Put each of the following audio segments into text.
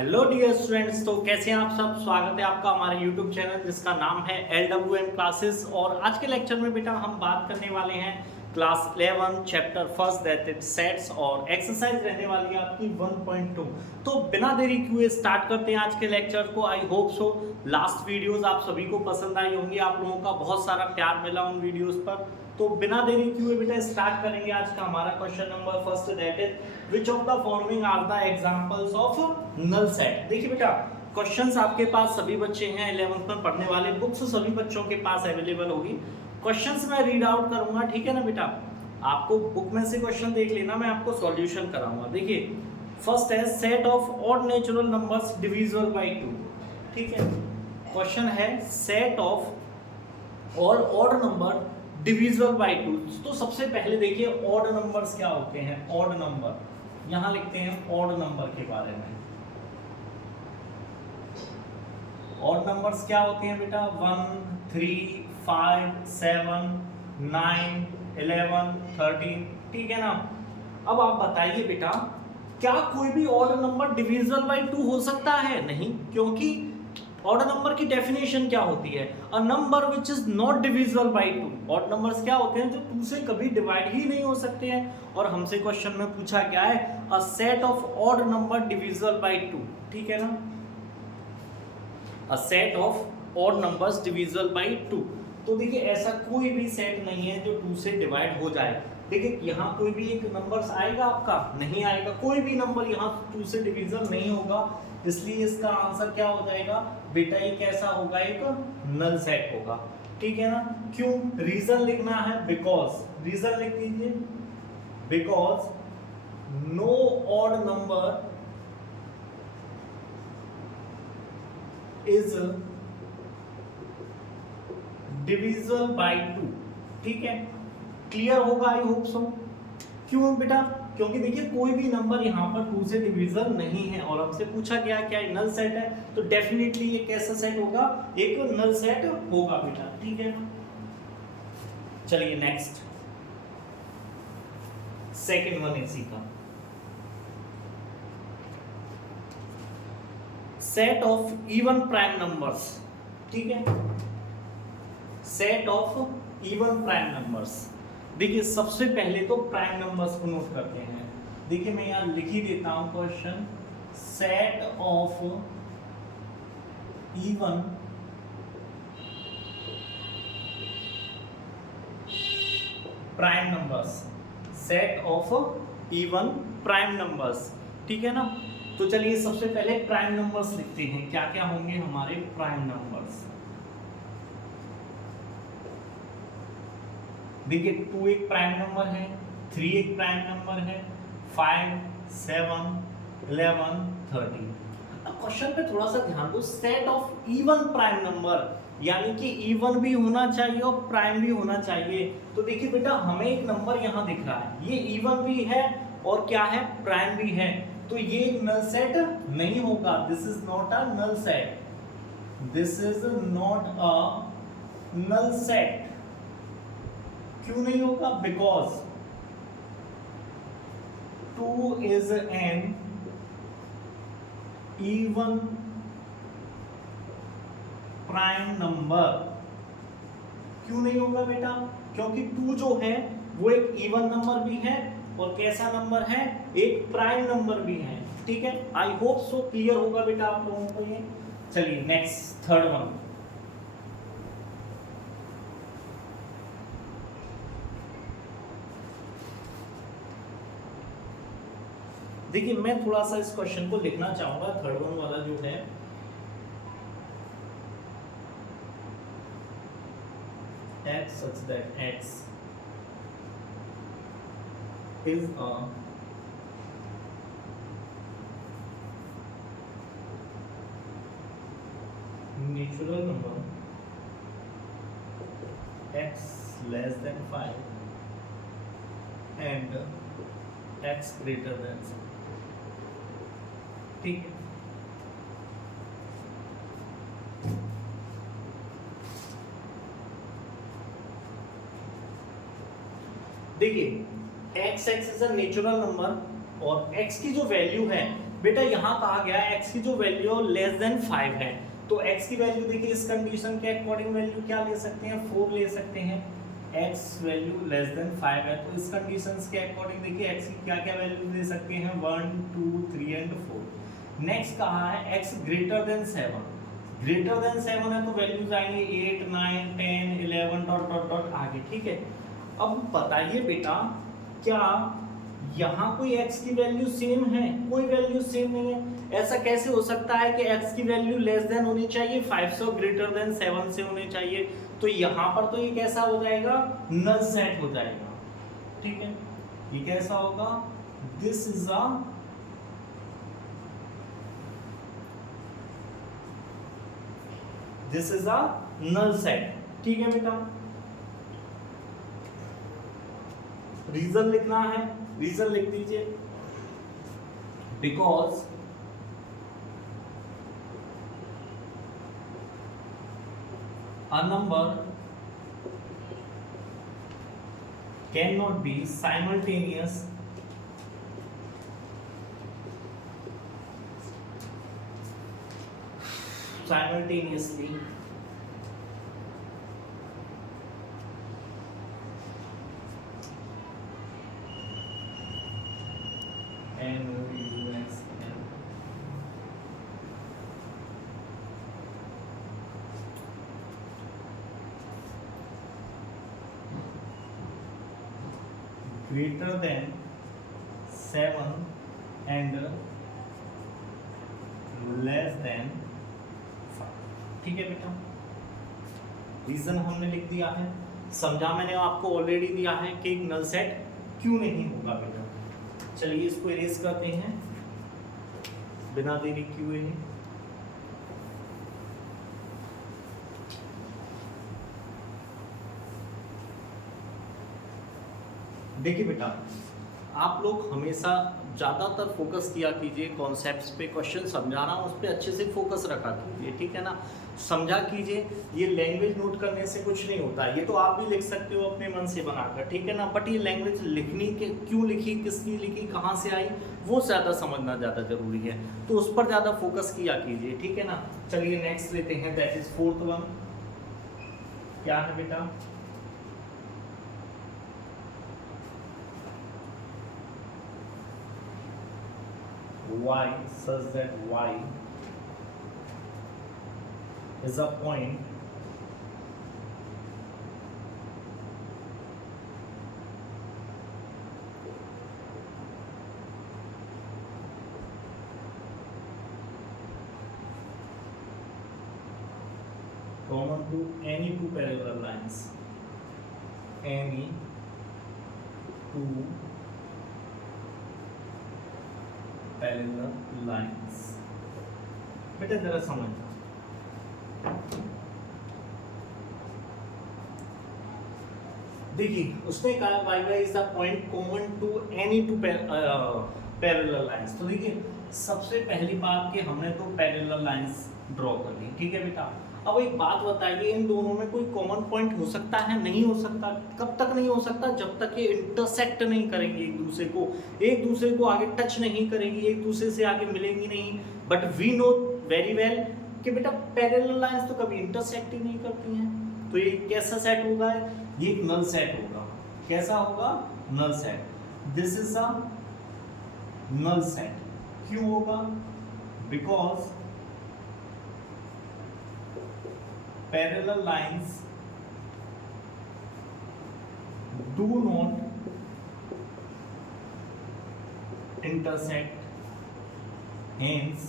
Hello dear students, तो कैसे हैं आप सब। स्वागत है आपका हमारे यूट्यूब चैनल जिसका नाम है LWM क्लासेस। और आज के लेक्चर में बेटा हम बात करने वाले हैं class 11 chapter first that is sets और एक्सरसाइज रहने वाली है आपकी 1.2। तो बिना देरी किए स्टार्ट करते हैं आज के लेक्चर को। आई होप सो लास्ट वीडियोस आप सभी को पसंद आई होंगी, आप लोगों का बहुत सारा प्यार मिला उन वीडियोस पर। तो बिना देरी किए बेटा स्टार्ट करेंगे आज का हमारा question number first that is which of the following are the examples of null set. देखिए बेटा क्वेश्चंस आपके पास सभी बच्चे हैं 11th में पढ़ने वाले, बुक्स सभी बच्चों के पास अवेलेबल होगी। क्वेश्चंस मैं रीड आउट करूंगा, ठीक है ना बेटा। आपको बुक में से क्वेश्चन देख लेना, मैं आपको सॉल्यूशन कराऊंगा। देखिए फर्स्ट है set of odd natural numbers divisible by 2। ठीक है, क्वेश्चन है सेट ऑफ और ऑड नंबर डिविजिबल बाय 2। तो सबसे पहले देखिए ऑड नंबर्स क्या होते हैं। ऑड नंबर यहां लिखते हैं ऑड नंबर के बारे में। ऑड नंबर्स क्या होते हैं बेटा 1 3 5 7 9 11 13। ठीक है ना। अब आप बताइए बेटा क्या कोई भी ऑड नंबर डिविजिबल बाय 2 हो सकता है? नहीं, क्योंकि ऑड नंबर की डेफिनेशन क्या होती है? A number which is not divisible by 2। Odd numbers क्या होते हैं जो 2 से कभी डिवाइड ही नहीं हो सकते हैं। और हमसे क्वेश्चन में पूछा क्या है? A set of odd number divisible by 2। ठीक है ना, a set of odd numbers divisible by 2। तो देखिए ऐसा कोई भी सेट नहीं है जो 2 से डिवाइड हो जाए। देखिए यहाँ कोई भी एक नंबर्स आएगा आपका? नहीं आएगा, कोई भी नंबर यहाँ 2 से डिविजिबल नहीं होगा। इसलिए इसका आंसर क्या हो जाएगा बेटा? ये कैसा होगा? एक नल सेट होगा। ठीक है ना। क्यों? रीजन लिखना है बिकॉज। रीजन लिख दीजिए because no odd number is divisible by 2। ठीक है, क्लियर होगा आई होप सो। क्यों बेटा? क्योंकि देखिए कोई भी नंबर यहाँ पर 2 से डिविजिबल नहीं है और हमसे पूछा गया क्या नल सेट है, तो डेफिनेटली ये कैसा सेट होगा? एक नल सेट होगा बेटा। ठीक है, चलिए नेक्स्ट सेकंड वन इसी का set of even prime numbers. ठीक है, set of even prime numbers. देखिए सबसे पहले तो प्राइम नंबर्स को नोट करते हैं। देखिए मैं यहां लिख ही देता हूं question set of even prime numbers. Set of even prime numbers. ठीक है ना। तो चलिए सबसे पहले प्राइम नंबर्स लिखते हैं। क्या क्या होंगे हमारे प्राइम नंबर्स? देखिए 2 एक प्राइम नंबर है, 3 एक प्राइम नंबर है, 5 7 11 13। अब क्वेश्चन पे थोड़ा सा ध्यान दो। Set of even prime number यानी कि इवन भी होना चाहिए और प्राइम भी होना चाहिए। तो देखिए बेटा हमें एक नंबर यहाँ दिख रहा है, ये इवन भी है और क्या है? प्राइम भी है। तो ये नल सेट नहीं होगा। This is not a null set. This is not a null set. क्यों नहीं होगा? Because 2 is an even prime number. क्यों नहीं होगा बेटा? क्योंकि 2 जो है वो एक इवन नंबर भी है और कैसा नंबर है? एक प्राइम नंबर भी है। ठीक है, आई होप सो क्लियर होगा बेटा आप लोगों को ये। चलिए नेक्स्ट थर्ड वन। देखिए मैं थोड़ा सा इस क्वेश्चन को लिखना चाहूंगा, थर्ड वन वाला जो है। x such that x is a natural number x less than 5 and x greater than 7। ठीक है, देखिए x is a natural number और x की जो वैल्यू है बेटा यहाँ कहा गया x की जो वैल्यू लेस देन 5 है, तो x की वैल्यू देखिए इस कंडीशन के अकॉर्डिंग वैल्यू क्या ले सकते हैं, 4 ले सकते हैं। x वैल्यू लेस देन 5 है तो इस कंडीशंस के अकॉर्डिंग देखिए x की क्या क्या वैल्यू ले सकते हैं, 1 2 3 एंड 4। नेक्स्ट कहा है x greater than 7, greater than 7 है तो वैल्यूज आएंगे 8 9 10 11 डॉट डॉट डॉट आगे, ठीक है। अब बताइए बेटा क्या यहाँ कोई x की वैल्यू सेम है, कोई वैल्यू सेम नहीं है। ऐसा कैसे हो सकता है कि x की वैल्यू लेस देन होनी चाहिए 5 से, ग्रेटर देन 7 से होनी चाहिए, तो यहाँ पर तो ये कैसा हो जाएगा, नल सेट हो जाएगा, ठीक है। ये कैसा होगा, this is a null set, ठीक है बेटा। रीजन लिखना है, रीजन लिख दीजिए, because a number cannot be simultaneously greater than 7 and less than 5, ठीक है बेटा। रीजन हमने लिख दिया है, समझा मैंने आपको ऑलरेडी दिया है कि एक नल सेट क्यों नहीं होगा बेटा। चलिए इसको इरेज करते हैं बिना देरी किए। देखिए बेटा आप लोग हमेशा ज़्यादातर फोकस किया कीजिए कॉन्सेप्ट्स पे, क्वेश्चन समझाना उस पर अच्छे से फोकस रखा कीजिए, ठीक है ना, समझा कीजिए। ये लैंग्वेज नोट करने से कुछ नहीं होता, ये तो आप भी लिख सकते हो अपने मन से बनाकर, ठीक है ना, बट ये लैंग्वेज लिखनी के क्यों लिखी, किसकी लिखी, कहाँ से आई, वो ज़्यादा समझना ज़्यादा जरूरी है, तो उस पर ज़्यादा फोकस किया कीजिए, ठीक है ना। चलिए नेक्स्ट लेते हैं, दैट इज 4th वन। क्या है बेटा, y such that y is a point common to any two parallel lines, any two parallel lines। बेटा जरा समझना, देखिए उसने कहा y y is the point common to any two parallel lines. तो देखिए सबसे पहली बात कि हमने तो पैरेलल लाइंस ड्रॉ कर ली, ठीक है बेटा। अब एक बात बताइए, इन दोनों में कोई कॉमन पॉइंट हो सकता है, नहीं हो सकता। कब तक नहीं हो सकता, जब तक ये इंटरसेक्ट नहीं करेंगे एक दूसरे को आगे टच नहीं करेंगी, एक दूसरे से आगे मिलेंगी नहीं। But we know very well कि बेटा पैरेलल लाइंस तो कभी इंटरसेक्ट ही नहीं करती हैं। तो ये कैसा सेट होगा, ये एक नल सेट होगा। कैसा होगा, null set. This is a null set. क्यों होगा, because parallel lines do not intersect, hence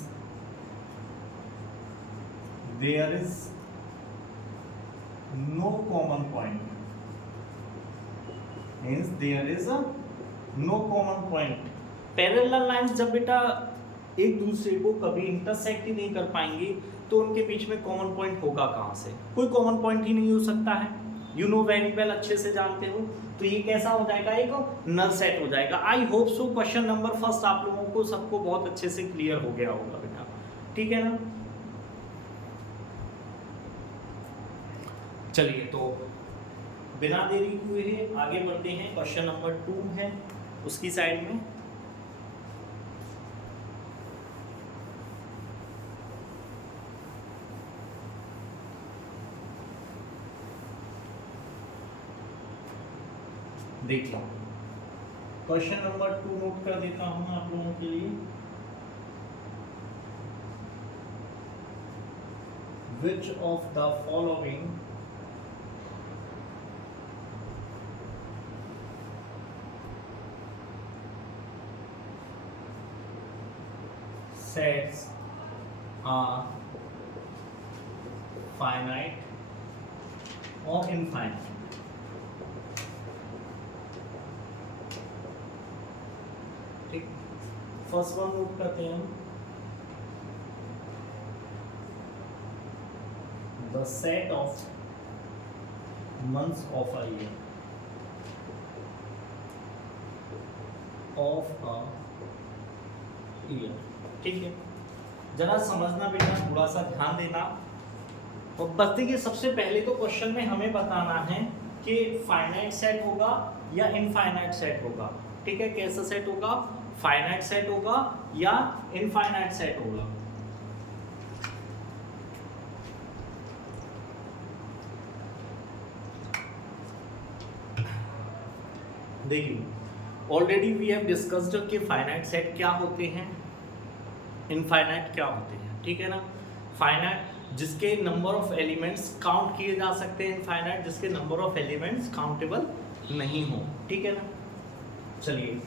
there is no common point, hence there is a no common point। Parallel lines जब बेटा एक दूसरे को कभी इंटरसेक्ट ही नहीं कर पाएंगी तो उनके बीच में कॉमन पॉइंट होगा कहाँ से, कोई कॉमन पॉइंट ही नहीं हो सकता है। यू नो वेरी वेल, अच्छे से जानते हो। तो ये कैसा हो जाएगा, एक नल सेट हो जाएगा। आई hope so question number first आप लोगों को सबको बहुत अच्छे से क्लियर हो गया होगा बेटा, ठीक है ना। चलिए तो बिना देरी हुए आगे बढ़ते हैं, क्वेश्चन नंबर 2 है उसकी साइड में। देखिए क्वेश्चन नंबर 2 नोट कर देता हूं आप लोगों के लिए। Which of the following sets are finite or infinite? ठीक, फर्स्ट वन नोट करते हैं हम। The set of months of a year ठीक है, जरा समझना बेटा, थोड़ा सा ध्यान देना। और बस देखिए सबसे पहले तो क्वेश्चन में हमें बताना है कि फाइनाइट सेट होगा या इनफाइनाइट सेट होगा। ठीक है, कैसा सेट होगा, फाइनाइट सेट होगा या इनफाइनाइट सेट होगा। देखिए ऑलरेडी वी हैव डिस्कस्ड कि फाइनाइट सेट क्या होते हैं, इनफाइनाइट क्या होते हैं। ठीक है ना, फाइनाइट जिसके नंबर ऑफ एलिमेंट्स काउंट किए जा सकते हैं, इनफाइनाइट जिसके नंबर ऑफ एलिमेंट्स काउंटेबल नहीं हो। ठीक है ना, चलिए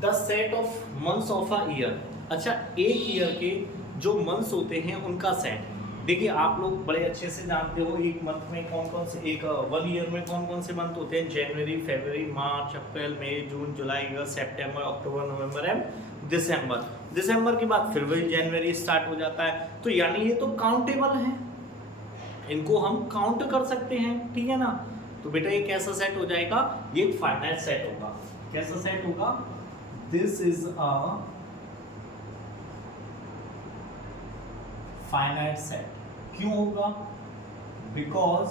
the set of months of a year. अच्छा, एक ईयर के जो मंथ्स होते हैं उनका सेट। देखिए आप लोग बड़े अच्छे से जानते हो एक मंथ में कौन कौन से, एक वन ईयर में कौन कौन से मंथ होते हैं, जनवरी, फरवरी, मार्च, अप्रैल, मई, जून, जुलाई, अगस्त, सितंबर, अक्टूबर, नवंबर एंड दिसंबर। दिसंबर के बाद फिर वही जनवरी स्टार्ट हो जाता है। तो यानी ये तो काउंटेबल है, इनको हम काउंट कर सकते हैं। ठीक है ना, तो बेटा ये कैसा सेट हो जाएगा, ये फाइनाइट सेट होगा। कैसा सेट होगा, this is a finite set. क्यों होगा, बिकॉज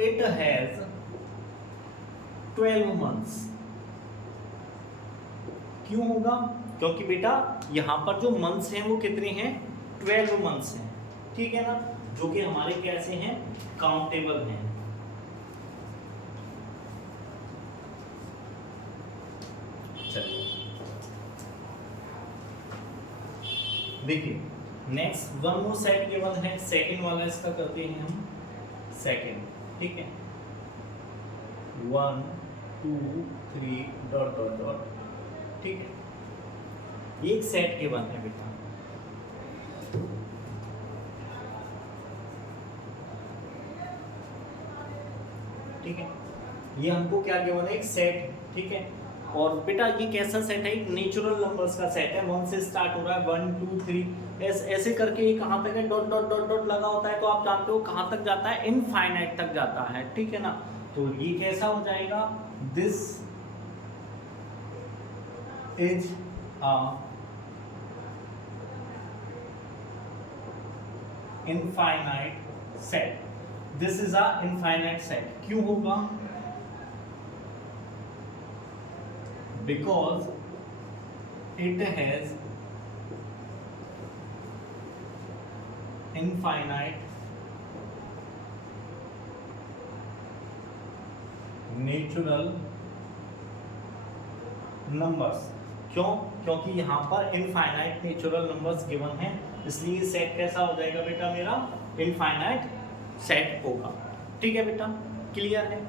इट हैज 12 मंथ्स। क्यों होगा, क्योंकि बेटा यहां पर जो मंथ्स हैं वो कितने हैं, 12 मंथ्स हैं। ठीक है ना, जो कि हमारे कैसे हैं, काउंटेबल हैं। चलिए देखिए नेक्स्ट वन मोर सेट केवल है, सेकंड वाला इसका करते हैं हम सेकंड। ठीक है, 1 2 3 डॉट डॉट डॉट। ठीक है, एक सेट केवल है बेटा। ठीक है, ये हमको क्या केवल है, एक सेट। ठीक है, और बेटा ये कैसा सेट है, एक नेचुरल नंबर्स का सेट है। 1 से स्टार्ट हो रहा है, 1 2 3 ऐसे करके ये कहाँ तक है, डॉट डॉट डॉट डॉट लगा होता है। तो आप जानते हो कहाँ तक जाता है, इनफाइनाइट तक जाता है। ठीक है ना, तो ये कैसा हो जाएगा, this is a infinite set. This is a infinite set. क्यों होगा, because it has infinite natural numbers। क्यों, क्योंकि यहाँ पर इनफाइनाइट नेचुरल नंबर्स गिवन हैं, इसलिए सेट कैसा हो जाएगा बेटा, मेरा इनफाइनाइट सेट होगा। ठीक है बेटा, क्लियर है।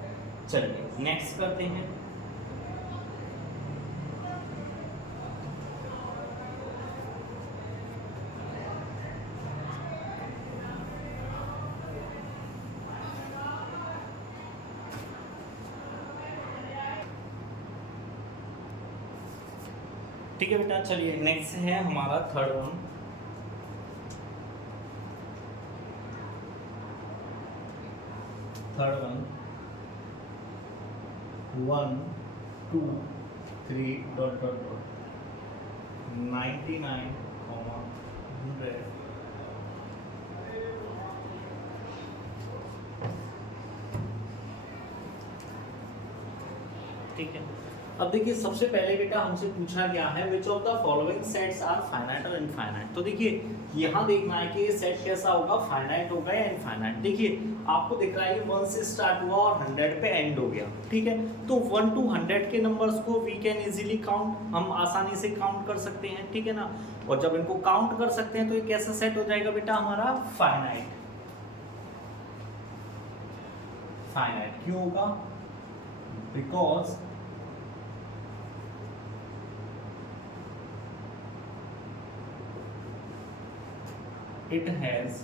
चलिए नेक्स्ट करते हैं। ठीक है बेटा, चलिए नेक्स्ट है हमारा third one. Third one 1 2 3 dot dot dot 99, 100। ठीक है, अब देखिए सबसे पहले बेटा हमसे पूछा गया है which of the following sets are finite और इनफाइनाइट। तो देखिए यहाँ देखना है कि ये सेट कैसा होगा, फाइनाइट होगा या इनफाइनाइट। देखिए आपको दिख रहा है कि 1 से स्टार्ट हुआ और 100 पे एंड हो गया, ठीक है। तो 1 to 100 के नंबर्स को वी कैन इजीली काउंट, हम आसानी से काउंट कर सकते हैं, ठीक है ना। और जब इनको काउंट कर सकते हैं तो ये कैसा सेट हो जाएगा बेटा हमारा, फाइनाइट। फाइनाइट क्यों होगा, because it has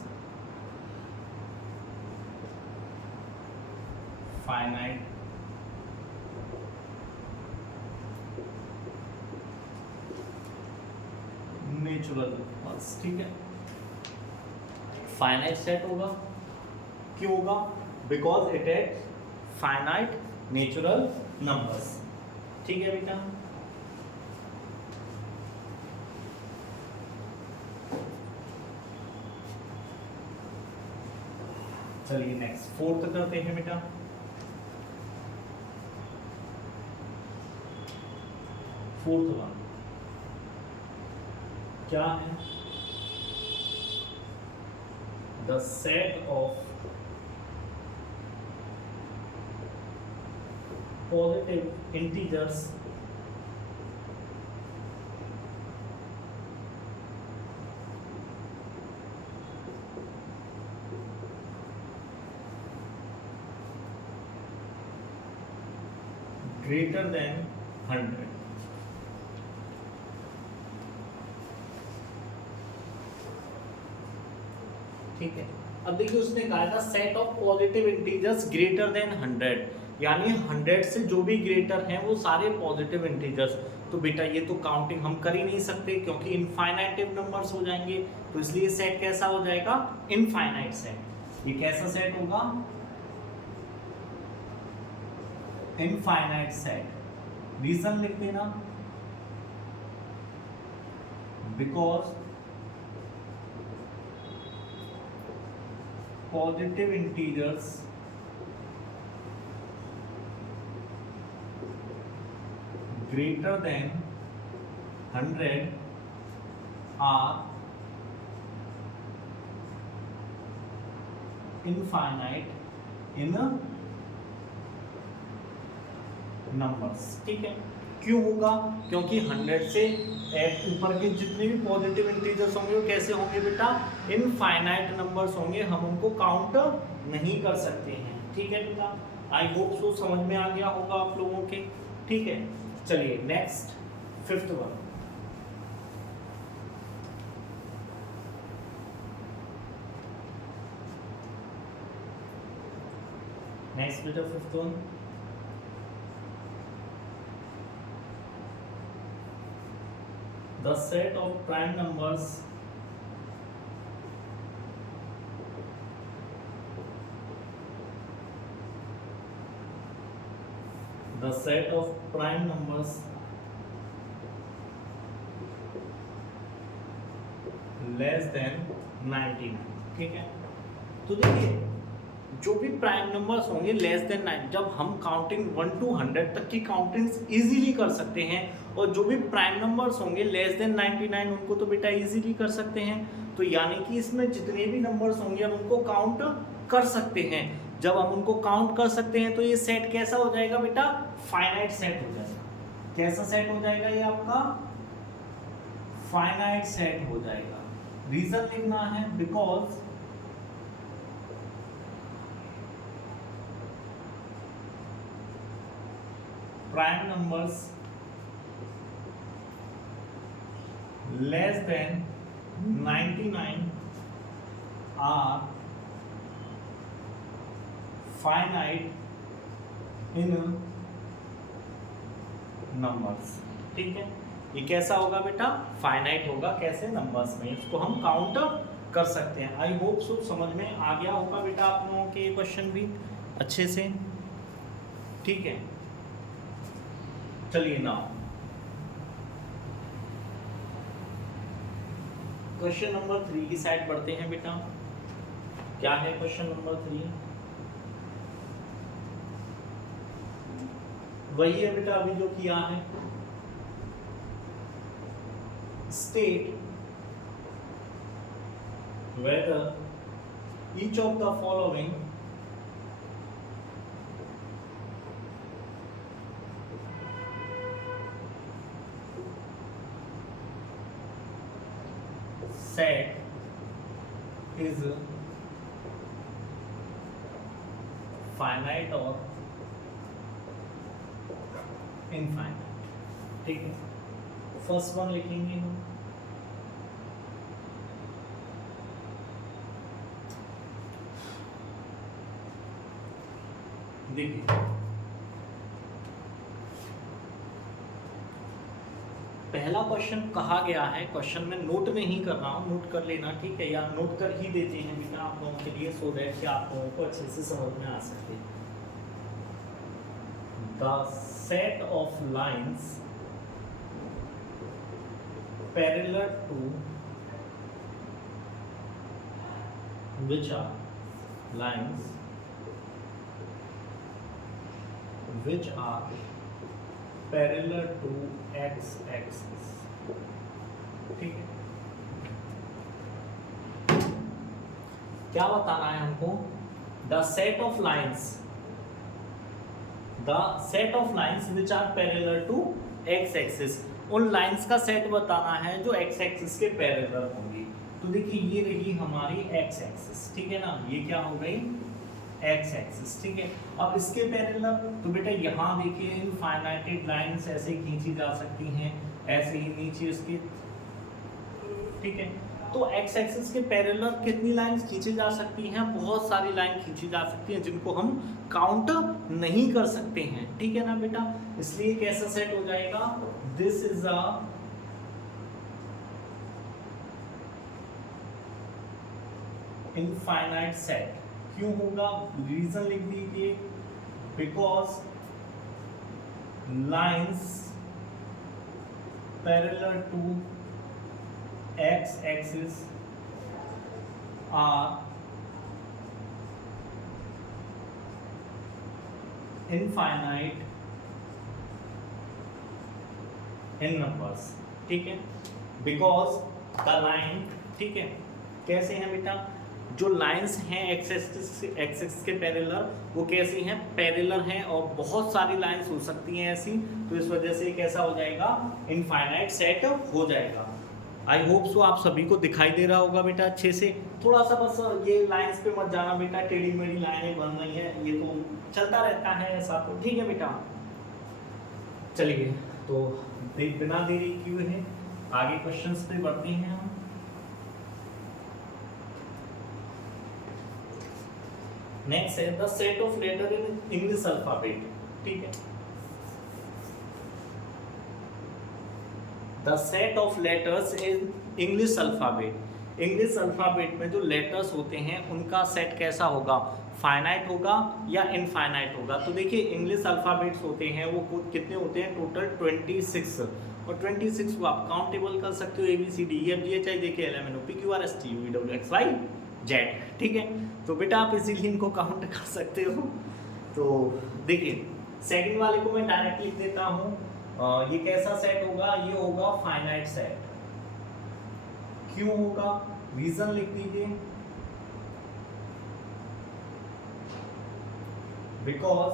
finite natural numbers, ठीक है। फाइनाइट सेट होगा, क्यों होगा, because it has finite natural numbers, ठीक है बेटा। चलिए नेक्स्ट फोर्थ करते हैं बेटा। फोर्थ वन क्या है, the set of positive integers greater than 100। ठीक है। अब देखिए उसने कहा था set of positive integers greater than 100, यानी 100 से जो भी ग्रेटर हैं वो सारे पॉजिटिव इंटीजर्स। तो बेटा ये तो काउंटिंग हम कर ही नहीं सकते क्योंकि इनफाइनाइटिव नंबर्स हो जाएंगे, तो इसलिए सेट कैसा हो जाएगा, इनफाइनाइट सेट। ये कैसा सेट होगा, इनफाइनाइट सेट। रीजन लिख देना, because positive integers greater than 100 are infinite in numbers, ठीक है। क्यों होगा, क्योंकि 100 से ऊपर के जितने भी पॉजिटिव इंटीजर्स होंगे वो कैसे होंगे बेटा, इनफाइनाइट नंबर्स होंगे, हम उनको काउंट नहीं कर सकते हैं, ठीक है बेटा। आई होप सो समझ में आ गया होगा आप लोगों के, ठीक है। चलिए नेक्स्ट फिफ्थ वन, नेक्स्ट बेटा fifth one, the set of prime numbers the set of prime numbers less than 99, ठीक है। तो देखिए जो भी प्राइम नंबर्स होंगे लेस देन 9, जब हम काउंटिंग 1 to 100 तक की काउंटिंग्स इजीली कर सकते हैं, और जो भी प्राइम नंबर्स होंगे लेस देन 99 उनको तो बेटा इजीली कर सकते हैं। तो यानी कि इसमें जितने भी नंबर्स होंगे हम उनको काउंट कर सकते हैं। जब हम उनको काउंट कर सकते हैं तो ये सेट कैसा हो जाएगा बेटा, फाइनाइट सेट हो जाएगा। कैसा सेट हो जाएगा ये आपका, फाइनाइट सेट हो जाएगा। रीजन लिखना है, because prime numbers less than 99 are finite in numbers, ठीक है। ये कैसा होगा बेटा, फाइनाइट होगा, कैसे, नंबर्स में, इसको हम काउंट कर सकते हैं। आई होप सो समझ में आ गया होगा बेटा आप लोगों के ये क्वेश्चन भी अच्छे से, ठीक है। चलिए नाउ क्वेश्चन नंबर 3 की साइड बढ़ते हैं बेटा। क्या है क्वेश्चन नंबर 3, वही है बेटा अभी जो किया है, state whether each of the following set is finite or infinite। ठीक है, फर्स्ट वन लिखेंगे हम, देखिए पहला क्वेश्चन कहा गया है, क्वेश्चन में नोट नहीं कर रहा हूँ, नोट कर लेना ठीक है, या नोट कर ही देते हैं बेटा आप लोगों के लिए, सो दैट कि आप लोगों को अच्छे से समझ में आ सके। The set of lines parallel to which are lines which are parallel to x axis। ठीक है, क्या बताना है हमको? the set of lines which are parallel to x axis, उन लाइंस का सेट बताना है जो x एक्सिस के पैरेलल होंगी। तो देखिए ये रही हमारी x एक्सिस, ठीक है ना, ये क्या हो गई x एक्सिस, ठीक है। अब इसके पैरेलल तो बेटा यहाँ देखिए इनफाइनाइटेड लाइंस ऐसे खींची जा सकती हैं, ऐसे ही नीचे इसके, ठीक है। तो x एक्सिस के पैरेलल कितनी लाइंस खींची जा सकती हैं? बहुत सारी लाइन खींची जा सकती हैं जिनको हम काउंट नहीं कर सकते हैं, ठीक है ना बेटा। इसलिए कैसा सेट हो जाएगा? This is a infinite set. क्यों होगा? रीजन लिख दीजिए, because lines parallel to x axis are infinite in numbers, ठीक है। बिकॉज द लाइन, ठीक है, कैसे हैं बेटा? जो लाइंस हैं एक्स एक्सिस के पैरेलल वो कैसी हैं? पैरेलल हैं, और बहुत सारी लाइंस हो सकती हैं ऐसी, तो इस वजह से कैसा हो जाएगा? इनफाइनाइट सेट हो जाएगा। आई होप सो आप सभी को दिखाई दे रहा होगा बेटा अच्छे से। थोड़ा सा बस ये लाइंस पे मत जाना बेटा, टेढ़ी मेढ़ी लाइनें बन रही हैं, ये तो चलता रहता है ऐसा, तो ठीक है बेटा। चलिए तो बिना देरी किए हैं आगे क्वेश्चंस पे बढ़ते हैं हम। नेक्स्ट है the set of letter in English alphabet, ठीक है। The set of letters in English alphabet, English alphabet में जो लेटर्स होते हैं उनका सेट कैसा होगा? फाइनाइट होगा या इनफाइनाइट होगा? तो देखिए इंग्लिश अल्फाबेट्स होते हैं वो कितने होते हैं? टोटल 26, और 26 को आप काउंटेबल कर सकते हो, ABCDEFGH देखिए LMNOPQRSTUVWXYZ, ठीक है। तो बेटा आप इसीलिए इनको काउंट कर सकते हो। तो देखिए सेकंड वाले को मैं डायरेक्ट लिख देता हूँ, ये कैसा सेट होगा? ये होगा फाइनाइट सेट। क्यों होगा? रीजन लिख दीजिए, because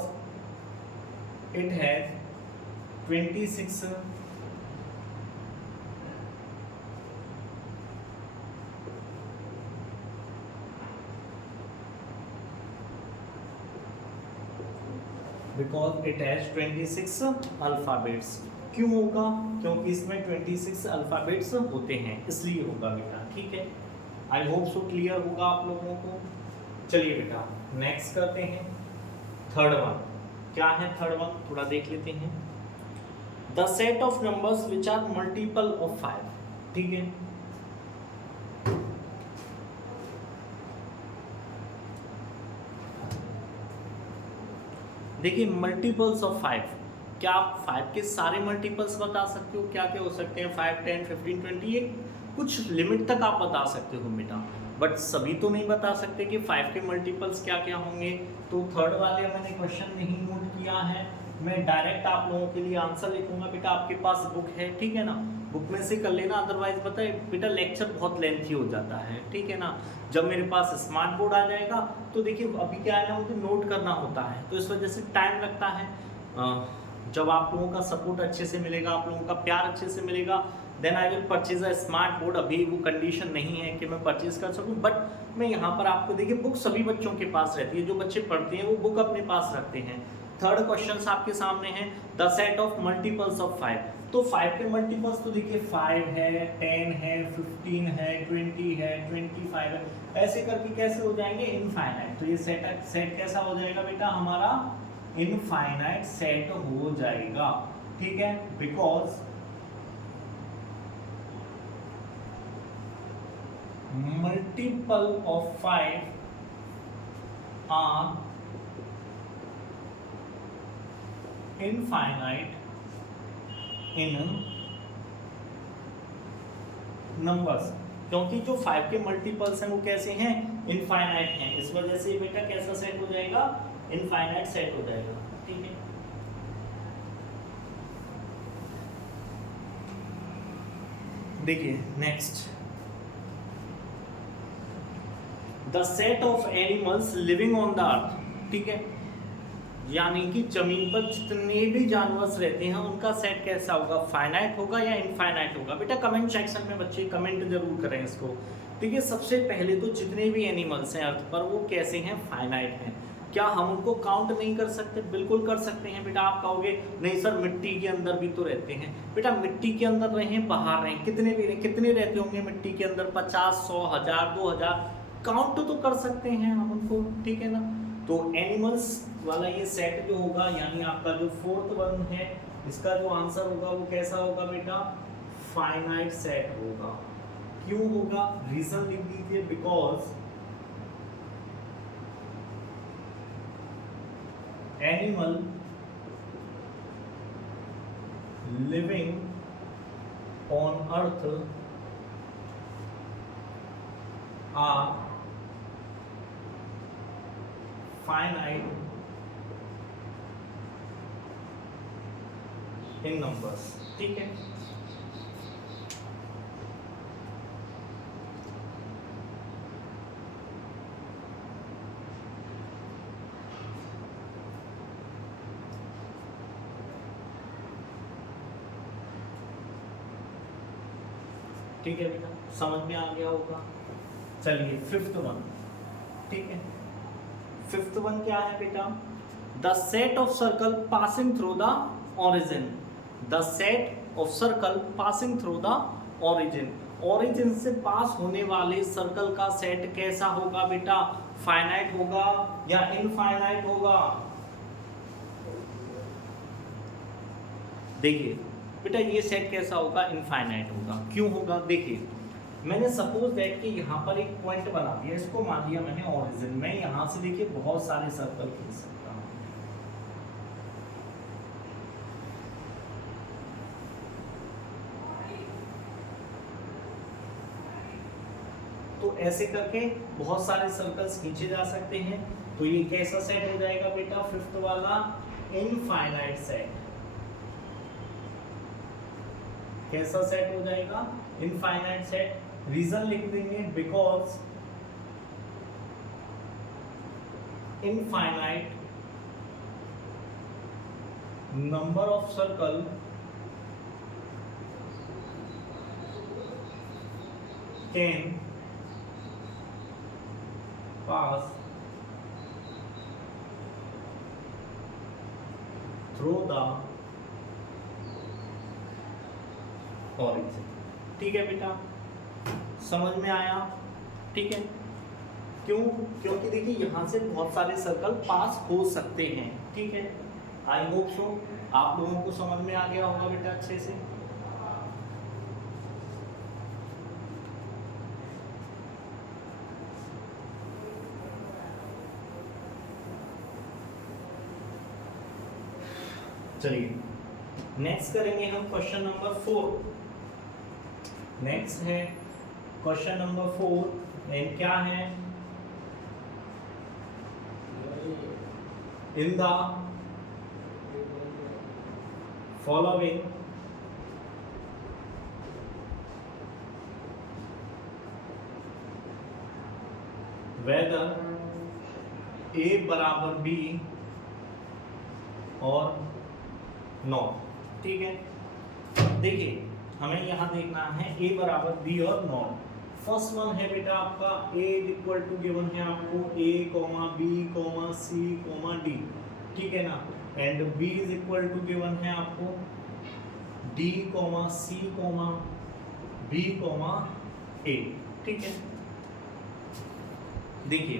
it has 26 because it has 26 alphabets. क्यों होगा? क्योंकि इसमें 26 अल्फाबेट्स होते हैं, इसलिए होगा बेटा, ठीक है। आई होप सो क्लियर होगा आप लोगों को। चलिए बेटा नेक्स्ट करते हैं थर्ड वन। क्या है थर्ड वन? थोड़ा देख लेते हैं। The set of numbers which are multiple of 5, ठीक है। देखिए मल्टीपल्स ऑफ 5, क्या आप 5 के सारे मल्टीपल्स बता सकते हो? क्या क्या हो सकते हैं? 5, 10, 15, 20, कुछ लिमिट तक आप बता सकते हो बेटा, बट सभी तो नहीं बता सकते कि 5 के मल्टीपल्स क्या क्या होंगे। तो थर्ड वाले मैंने क्वेश्चन नहीं नोट किया है, मैं डायरेक्ट आप लोगों के लिए आंसर लिखूंगा। बेटा आपके पास बुक है, ठीक है ना, बुक में से कर लेना, अदरवाइज पता है बेटा लेक्चर बहुत लेंथी हो जाता है, ठीक है ना। जब मेरे पास स्मार्ट बोर्ड आ जाएगा तो देखिए अभी क्या है ना, मुझे नोट करना होता है, तो इस वजह से टाइम लगता है। जब आप लोगों का सपोर्ट अच्छे से मिलेगा, आप लोगों का प्यार अच्छे से मिलेगा, then I will purchase a smart board. अभी वो कंडीशन नहीं है कि मैं परचेज कर सकूं, बट मैं यहाँ पर आपको देखिए बुक सभी बच्चों के पास रहती है, जो बच्चे पढ़ते हैं वो बुक अपने पास रखते हैं। थर्ड क्वेश्चन आपके सामने है, the set of multiples of 5। तो 5 के मल्टीपल्स तो देखिए 5 है, 10 है, 15 है, 20 है, 25 है, ऐसे करके कैसे हो जाएंगे इनफाइनाइट। तो ये सेट कैसा हो जाएगा बेटा हमारा, इनफाइनाइट सेट हो जाएगा, ठीक है, because multiple of 5 are infinite in numbers। क्योंकि जो 5 के मल्टीपल्स हैं वो कैसे हैं, इनफाइनाइट हैं, इस वजह से बेटा कैसा सेट हो जाएगा, इनफाइनाइट सेट हो जाएगा, ठीक है। देखिए next, the set of animals living on the earth, ठीक है, यानी कि जमीन पर जितने भी जानवर रहते हैं उनका सेट कैसा होगा, फाइनाइट होगा या इनफाइनाइट होगा। बेटा कमेंट सेक्शन में बच्चे कमेंट जरूर करें इसको। ठीक है, सबसे पहले तो जितने भी एनिमल्स हैं अर्थ पर वो कैसे हैं, फाइनाइट हैं। क्या हम उनको काउंट नहीं कर सकते, बिल्कुल कर सकते हैं। बेटा आप कहोगे नहीं सर मिट्टी के अंदर भी तो रहते हैं। बेटा मिट्टी के अंदर रहें बाहर रहें, कितने भी रहें, कितने रहते होंगे मिट्टी के अंदर, 50, 100, 1000, 2000, काउंट तो कर सकते हैं हम उनको, ठीक है ना। तो एनिमल्स वाला ये सेट जो होगा, यानी आपका जो फोर्थ वन है, इसका जो आंसर होगा वो कैसा होगा बेटा, फाइनाइट सेट होगा। क्यों होगा, रीजन लिख दीजिए, because animal living on earth are finite in numbers, ठीक है। ठीक है बेटा, समझ में आ गया होगा। चलिए फिफ्थ वन, ठीक है, फिफ्थ वन क्या है बेटा, the set of circle passing through the origin. The set of circle passing through the origin, origin से पास होने वाले सर्कल का सेट कैसा होगा बेटा, फाइनाइट होगा या इनफाइनाइट होगा। देखिए बेटा ये सेट कैसा होगा, इनफाइनाइट होगा। क्यों होगा, देखिए मैंने सपोज दैट कि यहाँ पर एक पॉइंट बना दिया, इसको मान लिया मैंने ओरिजिन। मैं यहाँ से देखिए बहुत सारे सर्कल खींच सकता हूँ। तो ऐसे करके बहुत सारे सर्कल्स खींचे जा सकते हैं। तो ये कैसा सेट हो जाएगा बेटा, फिफ्थ वाला इनफाइनाइट सेट। कैसा सेट हो जाएगा, इनफाइनाइट सेट। रीजन लिख देंगे, because infinite number of circle can pass through the origin. ठीक है बेटा, समझ में आया, ठीक है। क्यों, क्योंकि देखिए यहाँ से बहुत सारे सर्कल पास हो सकते हैं, ठीक है। आई होप सो आप लोगों को समझ में आ गया होगा बेटा अच्छे से। चलिए नेक्स्ट करेंगे हम क्वेश्चन नंबर 4। नेक्स्ट है क्वेश्चन नंबर 4 एंड क्या है, in the following whether a बराबर b और नॉट। ठीक है, देखिए हमें यहाँ देखना है a बराबर b और नॉट। फर्स्ट वन है बेटा आपका a इक्वल टू गिवन है आपको a comma b comma c comma d, ठीक है ना, and b is equal to given है आपको d comma c comma b comma a। ठीक है, देखिए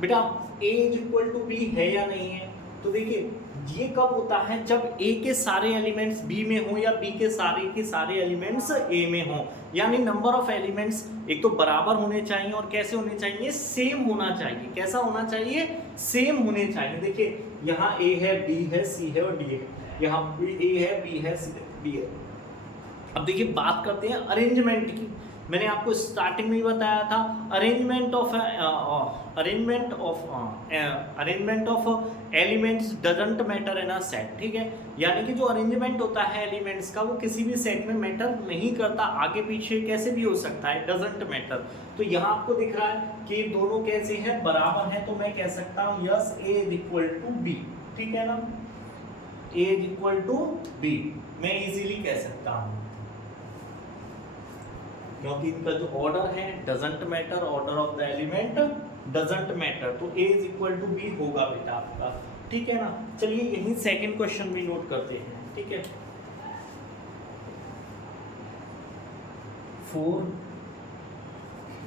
बेटा a is equal to b है या नहीं है, तो देखिए ये कब होता है जब a के सारे एलिमेंट्स b में हो या b के सारे एलिमेंट्स a में हो, यानी नंबर ऑफ एलिमेंट्स एक तो बराबर होने चाहिए और कैसे होने चाहिए, सेम होना चाहिए। कैसा होना चाहिए, सेम होने चाहिए। देखिए यहाँ a है, b है, c है और d है, यहाँ a है, b है, c है, d है। अब देखिए बात करते हैं अरेंजमेंट की। मैंने आपको स्टार्टिंग में ही बताया था arrangement of elements doesn't matter in a set. ठीक है, यानी कि जो अरेंजमेंट होता है एलिमेंट्स का वो किसी भी सेट में मैटर नहीं करता, आगे पीछे कैसे भी हो सकता है, डजंट मैटर। तो यहाँ आपको दिख रहा है कि दोनों कैसे हैं, बराबर हैं, तो मैं कह सकता हूँ yes a is equal to b। ठीक है ना, a is equal to b मैं इजीली कह सकता हूँ, क्योंकि इनका जो ऑर्डर है doesn't matter, order of the element doesn't matter, तो a is equal to b होगा बेटा आपका। ठीक है ना, चलिए यही सेकंड क्वेश्चन भी नोट करते हैं। ठीक है, 4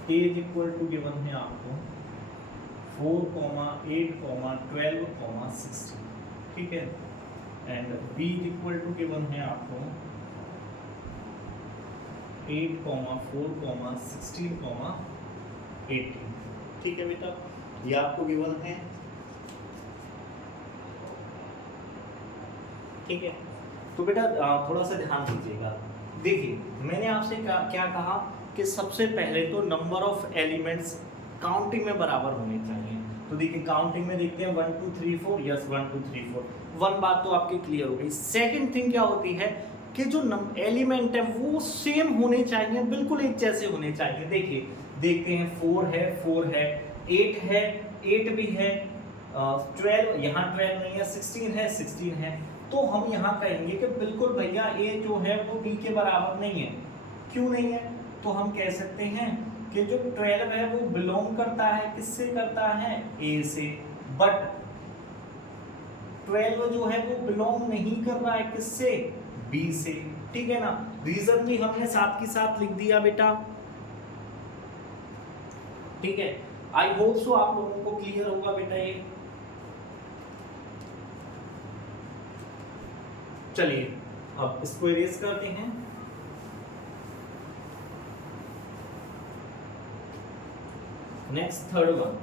a is equal to given है आपको 4, 8, 12, 16। ठीक है, and b is equal to given है आपको 8, 4, 16, 18। ठीक है बेटा, ये आपको गिवन है। ठीक है, तो बेटा थोड़ा सा ध्यान दीजिएगा। देखिए मैंने आपसे क्या कहा कि सबसे पहले तो नंबर ऑफ एलिमेंट्स काउंटिंग में बराबर होने चाहिए। तो देखिए काउंटिंग में देखते हैं 1 2 3 4, यस 1 2 3 4, वन बात तो आपकी क्लियर हो गई। सेकंड थिंग क्या होती है कि जो एलिमेंट है वो सेम होने चाहिए, बिल्कुल एक जैसे होने चाहिए। देखिए देखते हैं 4 है 4 है, 8 है 8 भी है, 12 यहाँ 12 नहीं है, 16 है 16 है। तो हम यहाँ कहेंगे कि बिल्कुल भैया a जो है वो b के बराबर नहीं है। क्यों नहीं है, तो हम कह सकते हैं कि जो 12 है वो बिलोंग करता है, किससे करता है, a से, बट 12 जो है वो बिलोंग नहीं कर रहा है, किससे, b से। ठीक है ना, रीजन भी हमने साथ के साथ लिख दिया बेटा। ठीक है, आई होप सो आप लोगों को क्लियर होगा बेटा ये। चलिए अब इसको इरेज करते हैं। Next third one,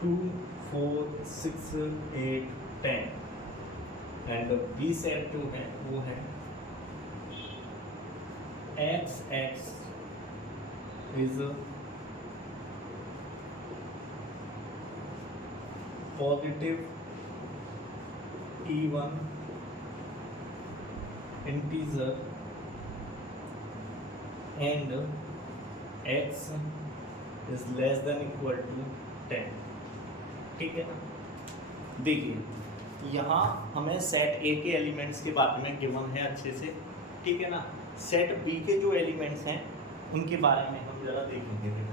2 4 6 8 10 and b set 2 है वो है x x is a positive even integer and x is less than equal to 10। ठीक है ना, देखिए यहाँ हमें सेट A के एलिमेंट्स के बारे में गिवन है अच्छे से। ठीक है ना, सेट B के जो एलिमेंट्स हैं उनके बारे में हम जरा देखेंगे।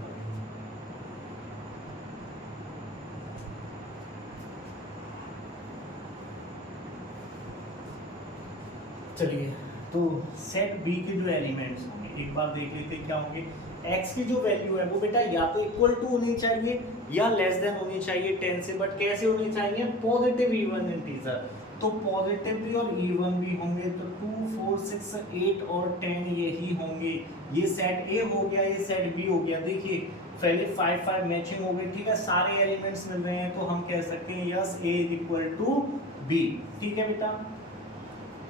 चलिए तो सेट B के जो एलिमेंट्स होंगे एक बार देख लेते क्या होंगे। x की जो वैल्यू है वो बेटा या तो इक्वल टू होनी चाहिए या लेस देन होनी चाहिए 10 से, बट कैसे होनी चाहिए, पॉजिटिव इवन इंटीजर। तो पॉजिटिव भी और इवन भी होंगे, तो 2 4 6 8 और 10 यही होंगे। ये सेट A हो गया, ये सेट B हो गया। देखिए पहले 5 5 मैचिंग हो गई। ठीक है, सारे एलिमेंट्स मिल रहे हैं, तो हम कह सकते हैं yes A is equal to B। ठीक है बेटा,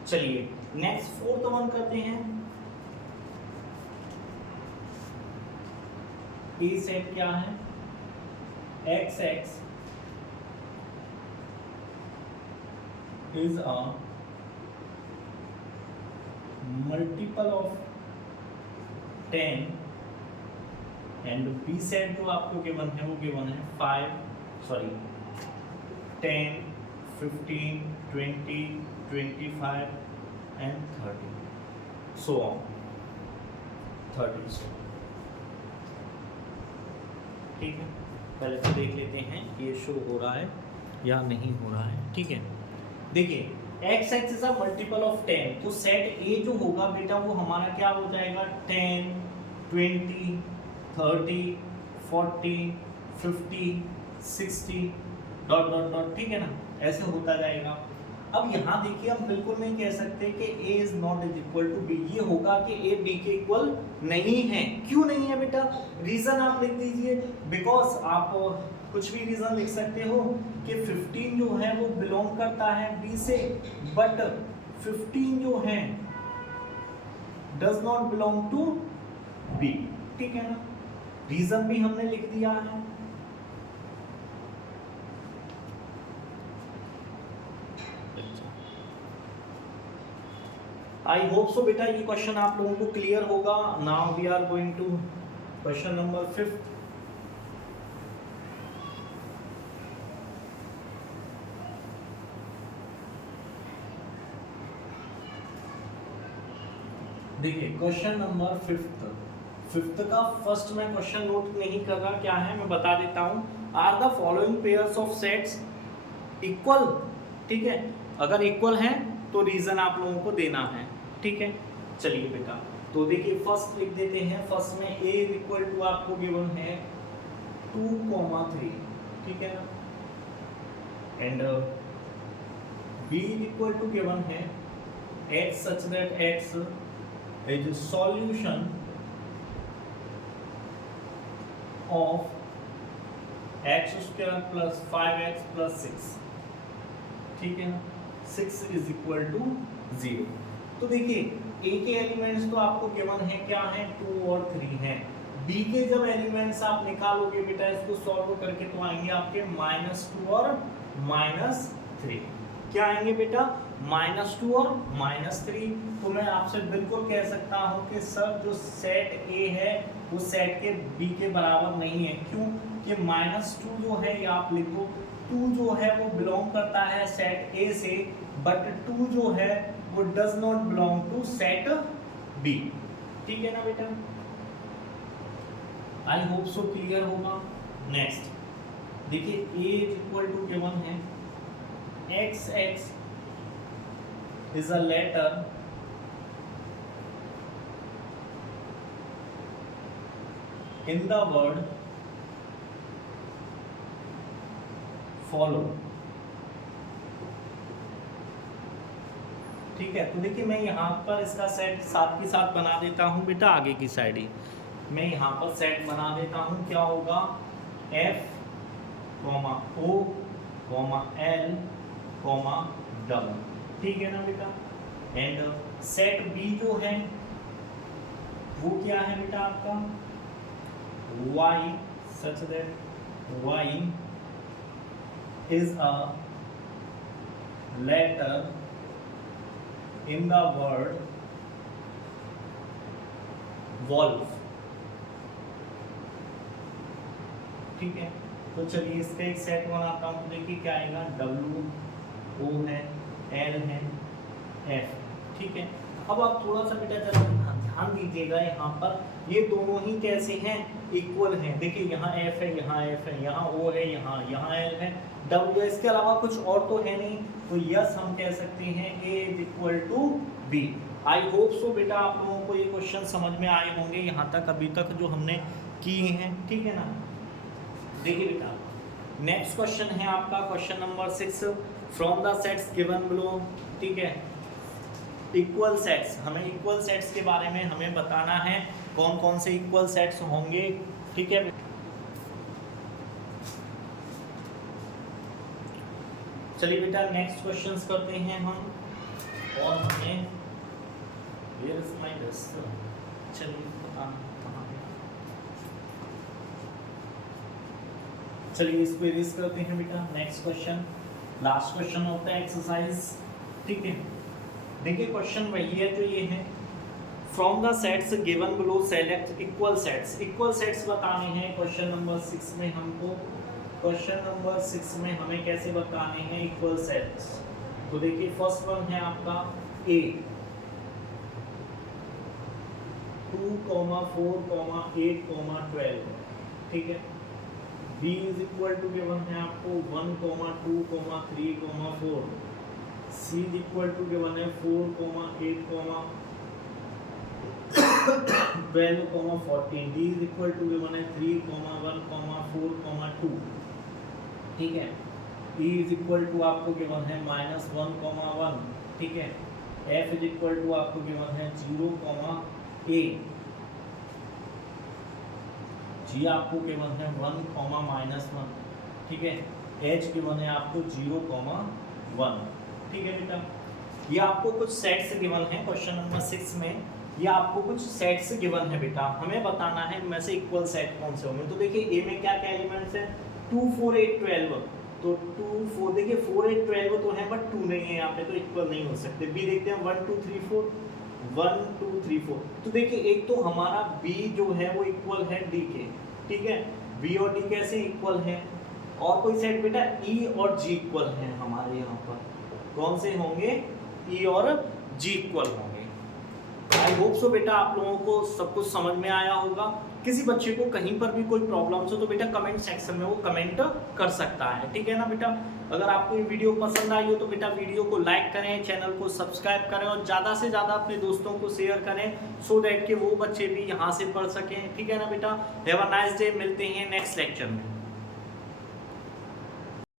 चलिए नेक्स्ट फोर्थ वन करते हैं। A सेट क्या है, XX is a multiple of 10 and B set जो आपको गिवन है वो गिवन है 10, 15, 20, 25 एंड 30 सो ऑन 30 सो। ठीक है, पहले तो देख लेते हैं ये शो हो रहा है या नहीं हो रहा है। ठीक है, देखिए x x is a multiple of 10, तो सेट A जो होगा बेटा वो हमारा क्या हो जाएगा 10, 20, 30, 40, 50, 60 डॉट डॉट डॉट। ठीक है ना, ऐसे होता जाएगा। अब यहाँ देखिए हम बिल्कुल नहीं कह सकते कि A is not is equal to B, ये होगा कि A B के इक्वल नहीं है। क्यों नहीं है बेटा, रीजन आप लिख दीजिए, बिकॉज आप कुछ भी रीजन लिख सकते हो कि 15 जो है वो बिलोंग करता है B से, बट 15 जो है does not belong to B। ठीक है ना, रीजन भी हमने लिख दिया है। आई होप सो बेटा ये क्वेश्चन आप लोगों को क्लियर होगा। Now we are going to question number 5। देखिए क्वेश्चन नंबर 5th का फर्स्ट में क्वेश्चन नोट नहीं कर रहा, क्या है मैं बता देता हूं। Are the following pairs of sets equal. ठीक है, अगर इक्वल हैं तो रीजन आप लोगों को देना है। ठीक है, चलिए बेटा, तो देखिए फर्स्ट लिख देते हैं। फर्स्ट में A इज इक्वल टू आपको गिवन है 2,3। ठीक है ना, and B is equal to given है x such that x is solution of x square plus 5x plus 6। ठीक है ना, 6 इज इक्वल टू 0। तो देखिए A के एलिमेंट्स तो आपको गिवन है, क्या है 2 और 3 हैं। B के जब एलिमेंट्स आप निकालोगे बेटा इसको सॉल्व करके तो आएंगे आपके -2 और -3। क्या आएंगे बेटा -2 और -3। तो मैं आपसे बिल्कुल कह सकता हूं कि सर जो सेट A है वो सेट के B के बराबर नहीं है। क्यों कि -2 जो है ये आप लिखो, 2 जो है वो बिलोंग करता है सेट A से, बट 2 जो है वो does not belong to set B। ठीक है ना बेटा, आई होप सो क्लियर होगा। नेक्स्ट देखिए A is equal to given है XX is a letter in the word follow। ठीक है, तो देखिए मैं यहाँ पर इसका सेट साथ के साथ बना देता हूँ बेटा, आगे की साइड ही मैं यहाँ पर सेट बना देता हूँ। क्या होगा F, O, L, W। ठीक है ना बेटा, एंड सेट B जो है वो क्या है बेटा आपका Y such that Y is a letter in the word wolf। ठीक है, तो चलिए इसका एक सेट बनाता हूँ। देखिए क्या आएगा W, O है, L है, F। ठीक है, अब आप थोड़ा सा बेटा जरा ध्यान दीजिएगा, यहाँ पर ये दोनों ही कैसे हैं इक्वल हैं। देखिए यहाँ F है, यहाँ F है, यहाँ O है, यहाँ L है, W है, इसके अलावा कुछ और तो है नहीं। तो यस हम कह सकते हैं A is equal to B। I hope so बेटा आप लोगों को ये क्वेश्चन समझ में आए होंगे यहाँ तक अभी तक जो हमने किए हैं। ठीक है ना, देखिए बेटा नेक्स्ट क्वेश्चन है आपका question number 6 from the sets given below. ठीक है, इक्वल सेट्स, हमें इक्वल सेट्स के बारे में हमें बताना है कौन कौन से इक्वल सेट्स होंगे। ठीक है, चलिए बेटा नेक्स्ट क्वेश्चंस करते हैं हम, और हमें वेयर इज माय डस्ट। चलिए चलिए इस पे रिस्क करते हैं बेटा। नेक्स्ट क्वेश्चन, लास्ट क्वेश्चन होता है एक्सरसाइज, ठीक है। देखिए क्वेश्चन वही है जो ये है, from the sets given below select equal sets. Equal sets बताने हैं क्वेश्चन नंबर 6 में हमको। क्वेश्चन नंबर 6 में हमें कैसे बताने हैं इक्वल सेट्स। तो देखिए फर्स्ट वन है आपका ए 2, 4, 8, 12, ठीक है। b is equal to given है आपको 1, 2, 3, 4। c is equal to given है 4, 8, 12, 14। d is equal to given है 3, 1, 4, 2, ठीक है। e इज इक्वल टू आपको गिवन है -1, 1, ठीक है। f इज इक्वल टू आपको गिवन है 0, a। g आपको गिवन है 1, -1, ठीक है। h गिवन है आपको 0, 1, ठीक है बेटा। ये आपको कुछ सेट्स गिवन है क्वेश्चन नंबर 6 में। ये आपको कुछ सेट्स गिवन है बेटा, हमें बताना है इनमें से इक्वल सेट कौन से होंगे। तो देखिए ए में क्या क्या एलिमेंट्स है, 2, 4, 8, 12। तो 2, 4, देखिए 4, 8, 12 तो है बट 2 नहीं है यहाँ पे, तो इक्वल नहीं हो सकते। बी देखते हैं 1, 2, 3, 4, 1, 2, 3, 4। तो देखिए एक तो हमारा बी जो है वो इक्वल है डी के, ठीक है। बी और डी कैसे इक्वल है। और कोई सेट बेटा ई और जी इक्वल है हमारे यहाँ पर, कौन से होंगे, ई और जी इक्वल होंगे। आई होप सो बेटा आप लोगों को सब कुछ समझ में आया होगा। किसी बच्चे को कहीं पर भी कोई प्रॉब्लम्स हो तो बेटा कमेंट सेक्शन में वो कमेंट कर सकता है, ठीक है ना बेटा। अगर आपको ये वीडियो पसंद आई हो तो बेटा वीडियो को लाइक करें, चैनल को सब्सक्राइब करें और ज़्यादा से ज़्यादा अपने दोस्तों को शेयर करें, सो दैट कि वो बच्चे भी यहाँ से पढ़ सकें, ठीक है ना बेटा। हैव अ नाइस डे, मिलते हैं नेक्स्ट लेक्चर में।